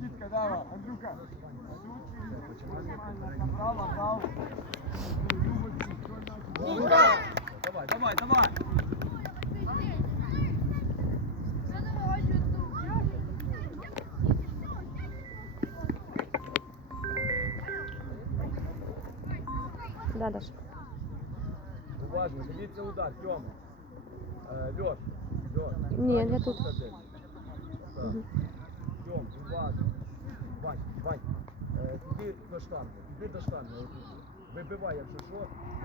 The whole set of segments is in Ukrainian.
Дітка, давай, Андрюка. Давай, давай, давай. Да, Даш. Уважно, дивіться удар, Тьома. Е, Льош, Льош. Ні, я тут. Сади. Так. Мгм. Тьом, уважно. Вань, Вань, е, іди до штанги, іди до штанги. отут. Вибивай, якщо що.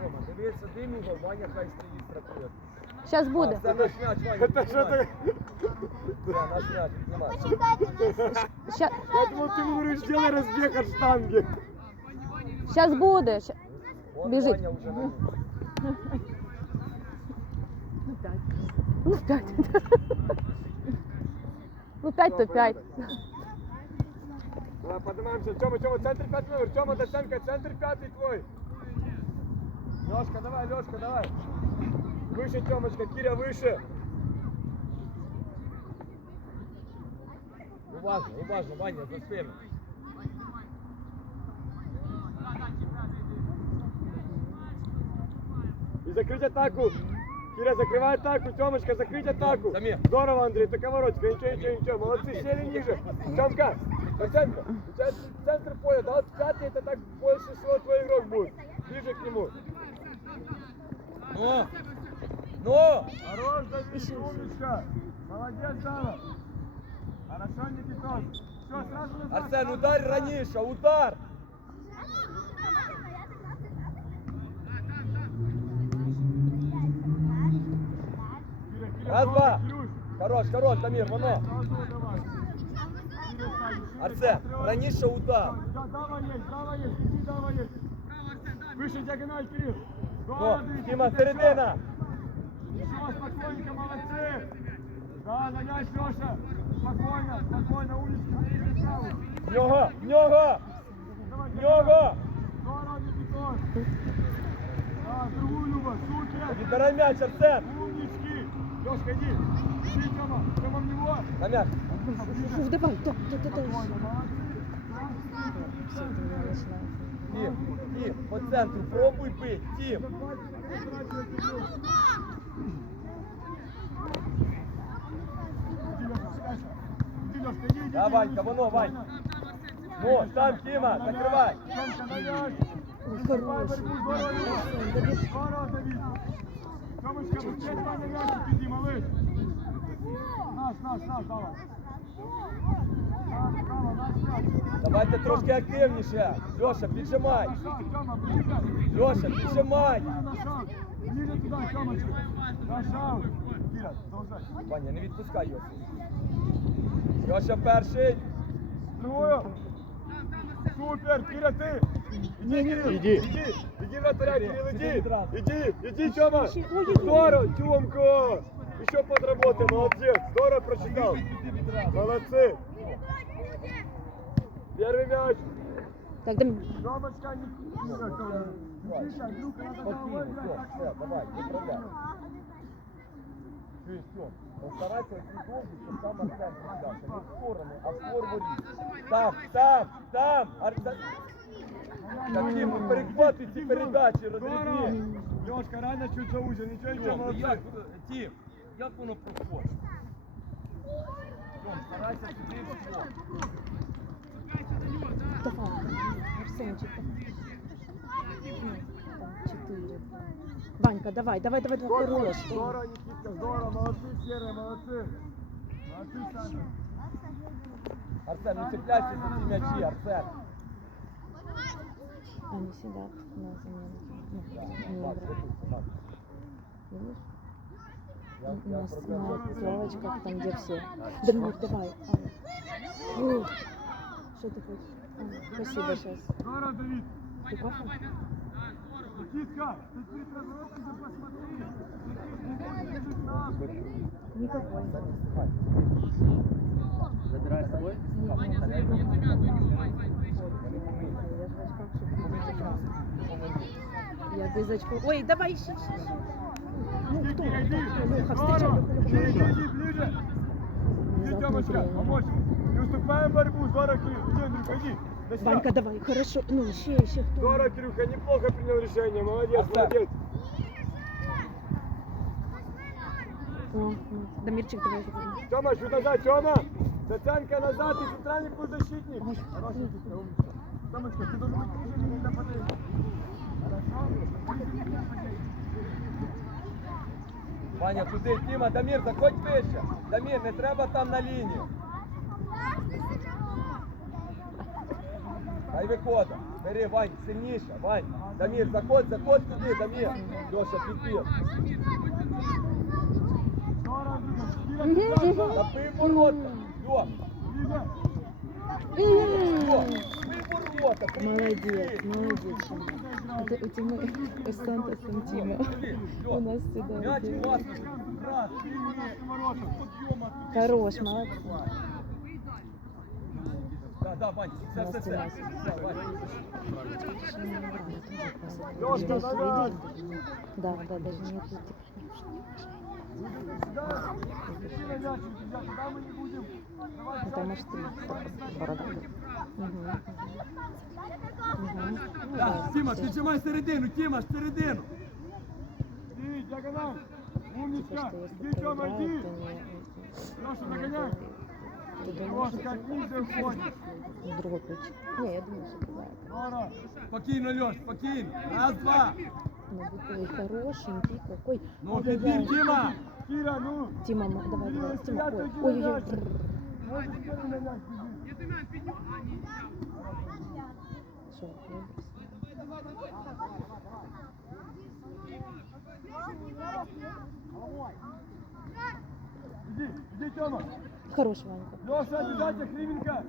Тьома, дивися, дим його, Ваня хай стоїть страхує. Зараз буде. Це наш м'яч, Ваня, Та що піднімай. ти? Це наш м'яч, піднімай. Ща... Я думав, ти говориш, сделай разбег от штанги. Щас буде. Ща... Вон Біжить. Ваня вже на ньому. Ну, п'ять. Ну, п'ять то п'ять. Давай, поднимаемся. Тёма, Тёма, центр пятый номер. Тёма, Даценко, центр пятый твой. Лёшка, давай, Лёшка, давай. Выше, Тёмочка, Киря, выше. Уважно, уважно, Ваня, за спину. Закрыть атаку. Киря, закрывай атаку. Тёмочка, закрыть атаку. Здорово, Андрей, ты воротика. Ничего, ничего, ничего. Молодцы, сели ниже. Тёмка, тебя центр поля. Да, пятый, это так больше всего твой игрок будет. Ближе к нему. Ну! Ну! Хорош, Давид, умничка. Молодец, Дава. Хорошо, Никитос. Все, сразу назад. Арсен, удар раніше, удар! Раз, два. Хорош, хорош, Дамір, воно. Арсен, раніше удар. Да, Дава есть, Дава есть, иди, Дава есть. Выше диагональ, Кирилл. О, Здорово, Давид, Діма, иди, середина. Все, спокойненько, молодцы. Да, на мяч, Леша. Спокойно, спокойно, уличка. В нього, в нього, в нього. Здорово, Никитос. Да, Люба, супер. Відбирай м'яч, Арсен. Умнички. Лешка, иди. Иди, Тёма. Тёма в него. На м'яч. Фух, давай, то, то, то, то. Спокойно, молодцы. Тім, Тім, по центру, пробуй бить, Тім. Да, Ванька, воно, Вань. Ну, там, Тіма, закривай. Хорош. Здорово, Давид. Тёмочка, включай два на мячик, иди, малыш. Наш, наш, наш, давай. Наш, право, наш мяч. Давайте трошки активніше. Льоша, піджимай. На шаг, Тёма, ближе. Льоша, піджимай. На шаг. Ближе туда, Тёмочка. На шаг. Кира, продолжай. Ваня, не відпускай його. Льоша перший. Другую. Супер, Киря, ты. Иди, Кирилл. Иди. Иди, иди вратаря, Кирилл, иди. Иди, Иди, иди, Тёма. Здорово, Тёмка. Еще подработай, молодец. Здорово прочитал. Молодцы. Первый мяч. Так, дам... Тёмочка, не... Всё, Тёма. Тише, Андрюха, надо Спокійно, головой все, играть. все, давай, виправляй. Чуєш, Тьом, постарайся ці довгі, щоб там Арсен придався. Не в сторону, а в створ воріт. Там, там, там, Арсен. Та Тім, ну перехватуй ці передачі, розрібні. Здорово. Лёшка, рано чуть заузил. Ничего, ничего, Тьом, ну молодцы. як, Тім, як воно проходить? Тьом, старайся сюди в створ. Давай. Арсенчик. Так, чотири. Ванька, давай, давай, давай, давай, Здорово, хорош. здорово, Никитка, здорово, молодцы, серые, молодцы. Молодцы, Саня. Арсен, не цепляйся за ці м'ячі, Арсен. Они сидят на замену. Ну, не Так, играют. отут, так. Видишь? Я- У я нас про на це- лавочках, там, где все. Дамир, давай. А. Ух. Что ты хочешь? А, спасибо, сейчас. Здорово, Давид. Ты кофе? Никитка, ты перед разворотом же посмотри. Никита бежит к нам. Никакой. Забирай з собою? Нет, нет, Повторяй. Я без очков. Ой, давай еще, еще, еще. Ну, кто? Леха, встречай, Леха, Леха. Иди, Тёмочка, помочь. Не уступаем борьбу, Зора Кирилл. Иди, Андрюк, иди. Ванька, давай, хорошо. Ну, еще, еще кто? Зора, Кирюха, неплохо принял решение. Молодец, Оставь. молодец. О, Дамирчик, давай. Тёма, чуть назад, Тёма. Татьянка назад и центральный полузащитник. Хороший, умница. умничка. Тёмочка, ты должен быть ближе не для нападения. Ваня, туди, Тіма, Дамір, заходь вище. Дамір, не треба там на лінію. Хай виходить. Бери, Вань, сильніше, Вань. Дамір, заходь, заходь туди, Дамір. Льоша, підбір. Здорово, Андрюха. Кирилл, туда, туда. Забий ворота. Льош, Ближе. Молодец, молодец. Это у Тимы из Сантосом У нас сюда. Хорош, молодец. Да, да, Вань, все, все, все. Да, да, даже не тут. Потому что борода. Угу. Так, Тіма, піджимай середину, Тіма, середину. Иди, диагональ. Типа, Умничка. что если Иди, Тёма, проиграют, иди. то не... Лёша, не догоняй. Ты думаешь, Лёша, как ниже уходишь. в другой ключ? Не, я думаю, что бывает. Здорово. Спокійно, Льош, спокійно. Раз, два. Ну, такой хорошенький какой. Ну, Ай-яй-яй. підбір, Тіма. Кира, ну. Тима, м- давай, давай, Кира, Тима, стоять, ой, иди на ой-ой-ой. мяч. Вот теперь на мяч беги. Что, я бросила? Иди, иди, Тёма. Хорош, Ванька. Лёша, обязательно, Кривенко.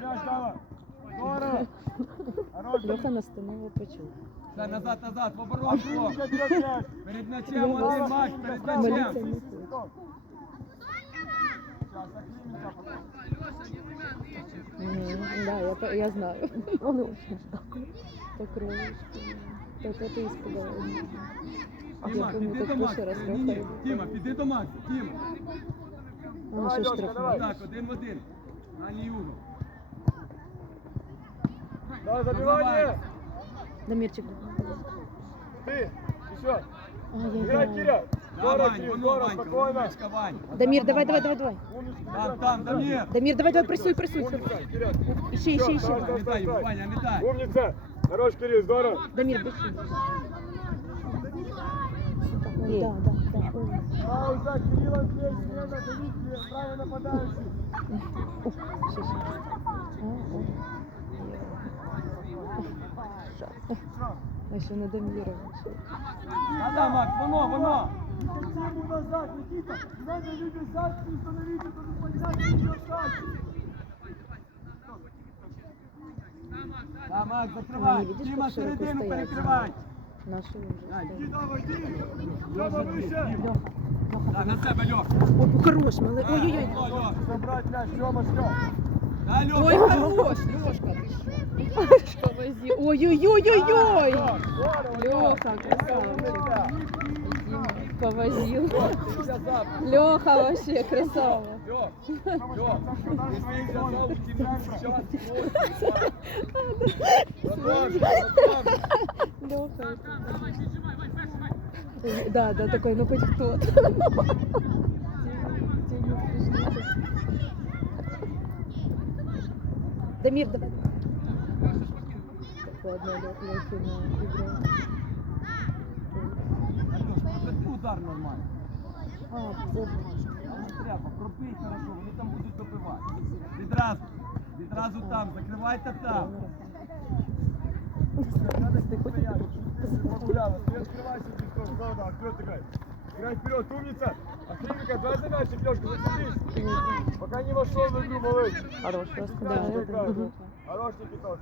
На Леха настанову почув. Все, назад, назад, в А оборону. Кривенко берет мяч. Перед м'ячем один матч, перед Молиться м'ячем. не Сейчас, а Кривенко потом. Мгм, Да, я, по- я знаю. Он очень такой. Покровочка. Так это испугалась. Я Тіма, помню, піди как до в Макса. прошлый раз Ні, ні, Леха. Тіма, піди до Макса, Тіма. Он Давай, еще Лёшка, штрафной. давай. Так, один в один. На ліву. Да, забивание. Дамирчик. Ты, еще. Играй. Киря. Здорово, здорово, спокойно. Дамир, давай, давай, давай, давай. Там, там, Дамир. Дамир, давай, давай, прессуй, прессуй. Ищи, ищи, ищи. Умница. Хорош, Кирилл, здорово. Дамир. Ой, да, да, да. Пауза, Кирилл, Андрей, смена, Давид, правый нападающий. О, щас, щас. А, о. Щас. А ще не Даміром. А да, Макс, воно, воно. Никитину назад, Никита. Надо видеть сзади, установить, чтобы поднять ее сзади. Да, Макс, Вони, закривай. видиш, Тіма, як широко середину стоять. перекривай. Наші вже. Иди, стоять. давай, иди. Тёма, выше. Льоха, Да, на себе, Льох. Ой, хорош, малий. Да, Ой-ой-ой. Льох, Льох. Забрать мяч, Тёмочка. Да, Льох. Ой, хорош, Льошка, ти що? Повози. Ой-ой-ой-ой-ой. Здорово, красавчик. Повозил. Леха вообще красава. Леха. Да, да, такой, ну хоть кто-то. Дамир, давай. Так, ладно, Леха на игру. Льош, прокати удар нормально. А, забыл. Не треба, пробий хорошо, вони там будуть добивати. Відразу, відразу там, закривайте там. Ты хоть Гуляла, ты открывайся чуть тоже. Да, да, вперед Играй. Вперед, умница. А Кривенко, давай за мячик, Лёшка, зацепись. Пока не вошел в игру, малыш. Хорош, Да, да. Хорош, Никитос.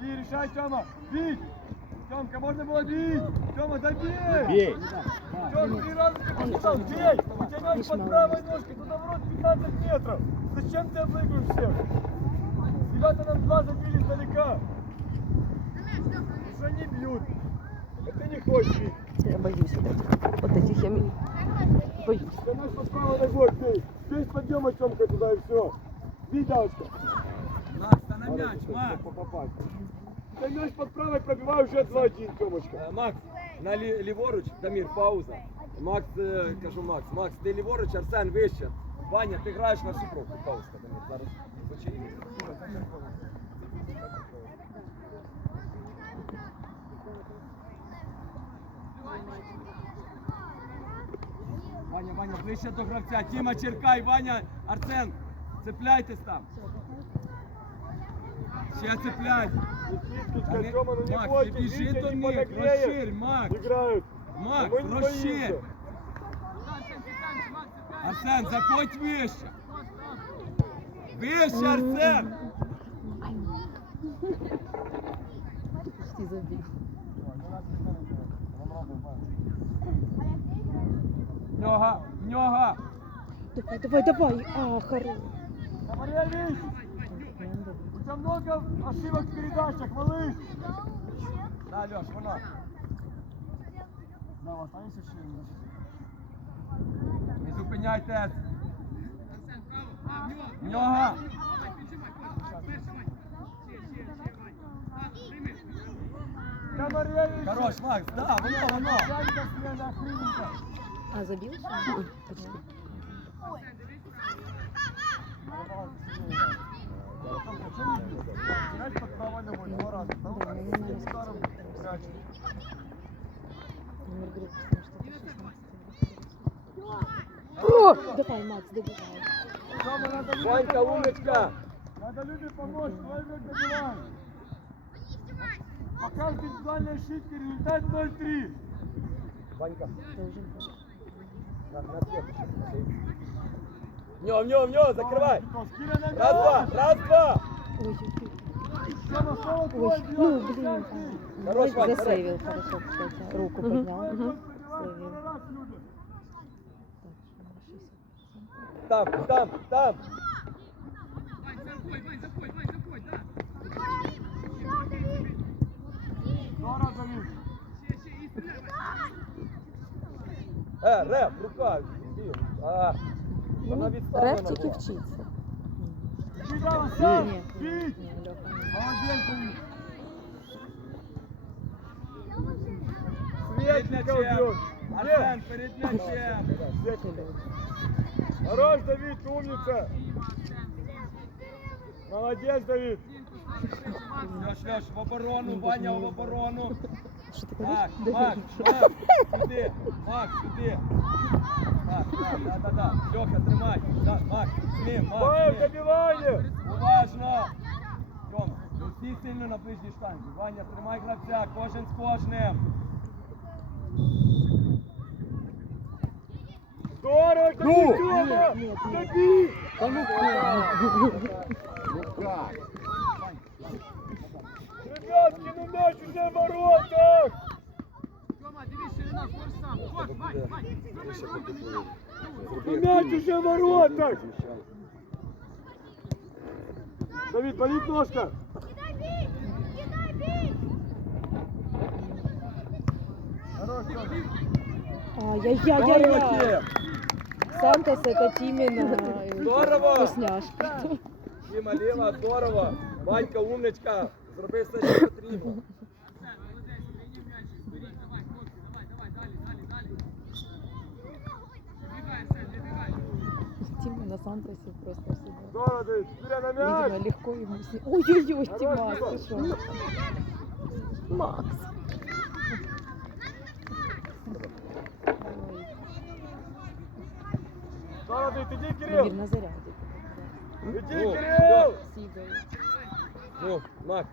И решай, Тёма. Бить. Тёмка, можно было бить! Тёма, забей! Бей. Тём, три раза ты посчитал, бей! У тебя мяч под правой ножкой, туда ворот 15 метров! Зачем ты обыгрываешь всех? Ребята нам два забили издалека! Уже не бьют! А ты не хочешь бить! Я боюсь вот этих, вот этих я боюсь. Ты наш под правой ногой, бей! Бей с подъема, Тёмка, туда и все! Бей, Дашка! Макс, на м'яч, Макс. Попасть. Ты мяч под правой пробивай уже 2-1, Тёмочка! Е, Макс, на лі- ліворуч, Дамір, пауза. Макс, е, кажу Макс, Макс, ти ліворуч, Арсен вище. Ваня, ти граєш на всю кровку. Пауза, Дамір, зараз почини. Ваня, Ваня, ближче до гравця. Тіма, Черкай, Ваня, Арсен, цепляйтесь там. Ще цепляйте. Никиточка, Тёма, ну не не бежи до не них, расширь, Макс. Играют. Макс, боимся. Арсен, заходь вище. Вище, Арсен. Почти забив. В нього, нього. Давай, давай, давай. А, хорош. У тебя много ошибок в передачах, малыш. Да, Леш, вона. Да, останешься в. Не зупиняйтесь. В нього. Хорош, Макс, да, воно, воно. Янька. А, забил? Ой, почти. Мяч под проваливай два раза, потому что с старым прячет. О, давай, Макс, добивай. Ванька, умничка! Надо Любе помочь, давай вроде добивай. Пока индивидуальная ошибка, результат 0-3. Ванька. Должен быть. На, на В нього, в нього, в нього, закривай. Раз, два, раз, два. Ой, ой, ну, блин. Хорош, Вань, Засейвил хорошо, кстати. Руку поднял. Угу. Там, там, там. Давид. Е, реп, рука. А, вона відставлена Реф тільки була. вчиться. Ні. Перед м'ячем. убьет. Арсен, перед м'ячем. Хорош, Давид, умница. Молодец, Давид. Леш, Леш, в оборону, Ваня, в оборону. Що ти Так. Макс, Макс, сюди, Макс, сюди. Да, да. Льоха, тримай. Да, Павел, з ним. добивание. Уважно! Тьома, всі сильно на ближній штангі. Ваня, тримай гравця, кожен з кожним. Здорово, Ну! Нет, нет. Та ну Ребятки, ну мяч уже в воротах. Ну мяч уже в воротах. Давид, болит ножка. Хорош, Тёма. Ай-яй-яй-яй-яй. Сантос это Тимина э, Здорово! вкусняшка. Тіма ліва, здорово. Ванька, умничка. Зроби все, що потрібно. На Сантосе просто всегда. Здорово, Давид. Теперь на мяч. Видимо, легко ему с ним. Ой-ой-ой, Тимас, Дима. ты что? Макс. Ой, Здорово, Давид, иди, Давид Кирилл. на заряде. Иди, О, Кирилл. Сигай. Ну, Мак,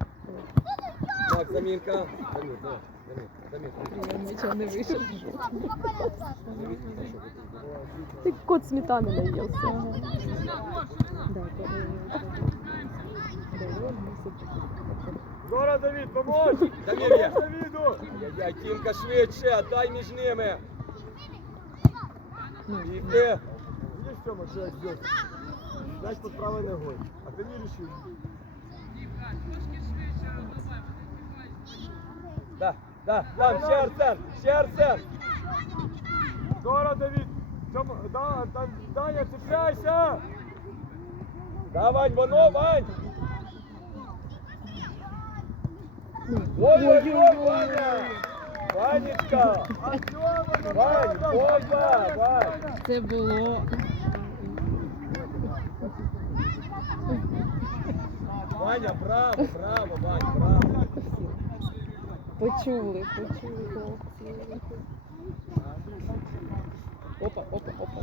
Мак, замінка. Дамір, давай, Дамір, Дамір. Я ничего не вышел. Ты кот сметаны наелся. Ага. Да, Здорово, Давид, поможь! Дамір є. Поможь Давіду! Яй, Тімка, швидше, дай між ними. Ну, Іди. Видишь, Тёма, человек бьет? Мяч под правой ногой. А ты не решил. Да, да, там, ще Арсен, ще Арсен. Здорово, Давид! Тёма, да, там, Даня, цепляйся! Да, Вань, воно, Вань. ну. Ой-ой-ой, Ваня. Ванечка. Вань, опа, Вань. Це було. Ваня, браво, браво, Вань, браво. Почули, почули хлопці. Опа, опа, опа.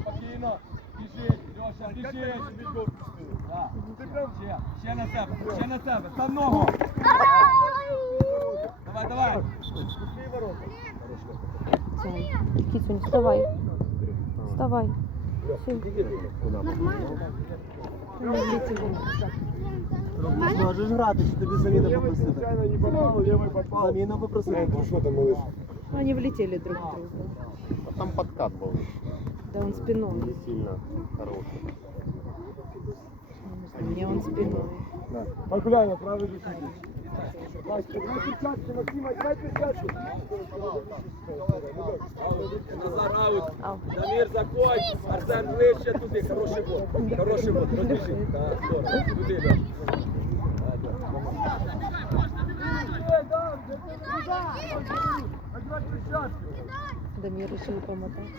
Спокійно. Біжить, Льоша, біжить. Ти прям Ще, ще на себе, ще на себе. Став ногу. Давай, давай. ворота. Кіцюнь, вставай. Вставай. Можеш грати, чи тобі заміну Левый попросити? случайно не попал, левый попал. Заміну попросити. Ну что там, малыш? Они влетели друг в друга. Там подкат был Да он спиной. не сильно хороший. Мне он спиной. Погуляй, правый Назар аут. Ау. Дамір заходь. Арсен ближче туди. Хороший бот. Хороший бот. Розбіжи. Туди, перчатки. Дамир решил помотать.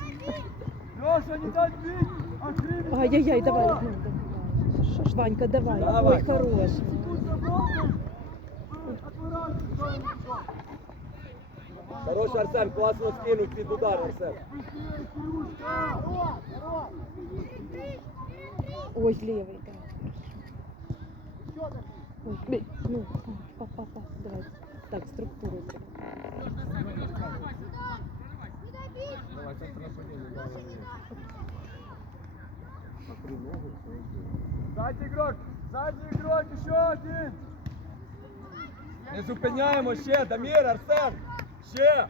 Леша, не дай бить! Ай-яй-яй, давай. давай. Ж, Ванька, давай. Давай. Ой, хорош. Хорош, Арсен. Класно скинув під удар, Арсен. Ой, левый, да. Ой, ну, папа, папа, давай. Так, структуру. Задний игрок! Задний игрок, еще один! Не зупиняємо ще. Дамір, Арсен. Ще.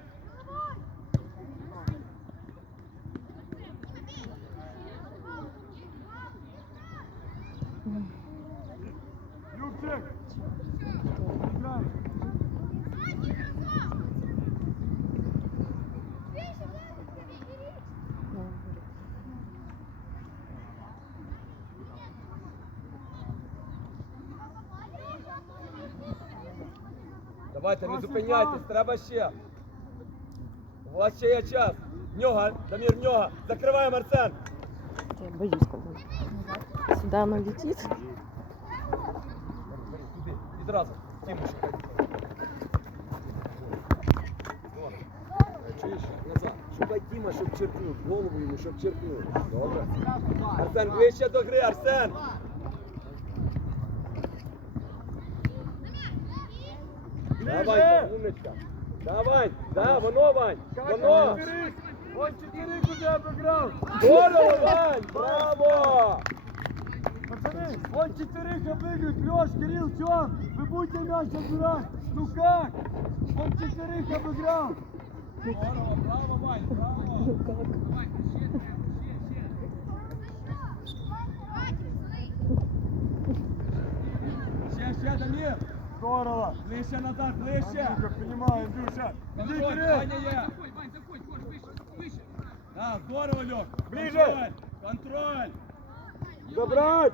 Давайте, не зупиняйтесь, треба ще. У вас ще є час. Нього, Дамір, нього. Закриваємо Арсен. Я боюсь, когда сюда оно летит. Туди, відразу. Тіму шукай. Чуєш, назад. Шукай Тіма, щоб черкнув. Голову йому, щоб черкнув. Добре. Арсен, ближче до гри, Арсен. Давай, Ближе! умничка. Давай, да, воно, Вань, Как воно. он четверых? Он четверых уже обыграл! Здорово, Вань, браво! Пацаны, он четверых обыгрывает. Леш, Кирилл, Тём, вы будете мяч отбирать? Ну как? Он четверых обыграл. Здорово, браво, Вань, браво. Здорово. Ближче назад, ближче. Андрюха, понимаю, Андрюша. Иди, Заходь, Кирилл. Ваня є. Да, здорово, Лёх. Ближе. Контроль, контроль. Забрать!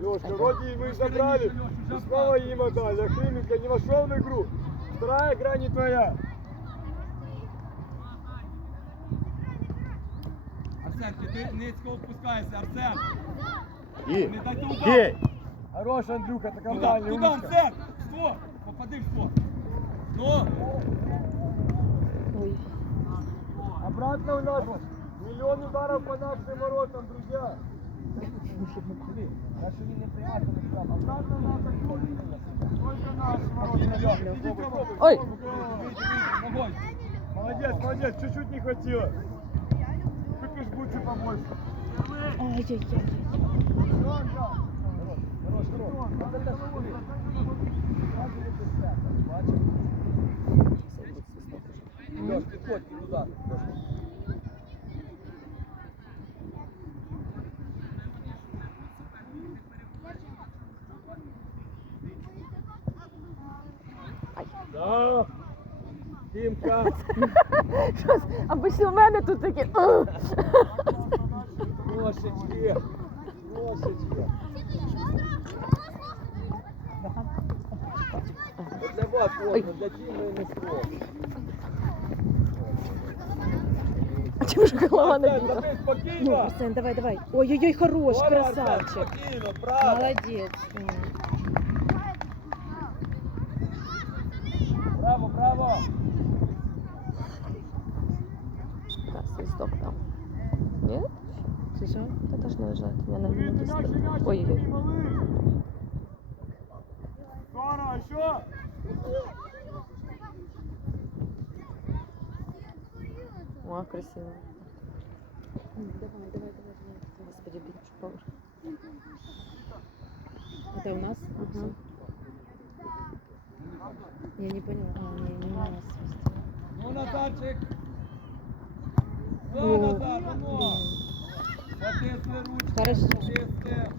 Лешка, вроде и мы забрали. И снова им отдали. Охрименко не вошел в игру. Вторая игра не твоя. Арсен, ти низько опускайся, Арсен. И Не дай туда. бей! Хорош, Андрюха, Туда, дальняя туда, умничка. Арсен. Что? Попади в что? Ну, Ой. Обратно у нас миллион ударов по нашим воротам, друзья. Обратно у нас. Только наши ворота. Ой. Молодец, молодец, чуть-чуть не хватило. Купишь бутсы побольше. Ай-яй-яй. Хорош, хорош. Підходь, туди. Да. Тімка. Щось, обично в мене тут такі. Трошечки. Трошечки. От Для вас можна, для тіми не строго. А чому ж голова Арсен, біла? Ну, спокійно. Арсен, давай, давай. Ой-ой-ой, хорош, красавчик. Спокійно, право. Браво, браво. Так, свисток там. Нет? Слышал? Да должно лежать. У меня на нем написано. Ой-ой-ой. Скоро, що? О, красиво. М, Давай, давай, давай, давай. Господи, блин, что повар. Это у нас? Ага. Я не поняла. А, не, не у нас. Ну, Назарчик. О, Ну, Назар, Соответственно, ручка, соответственно.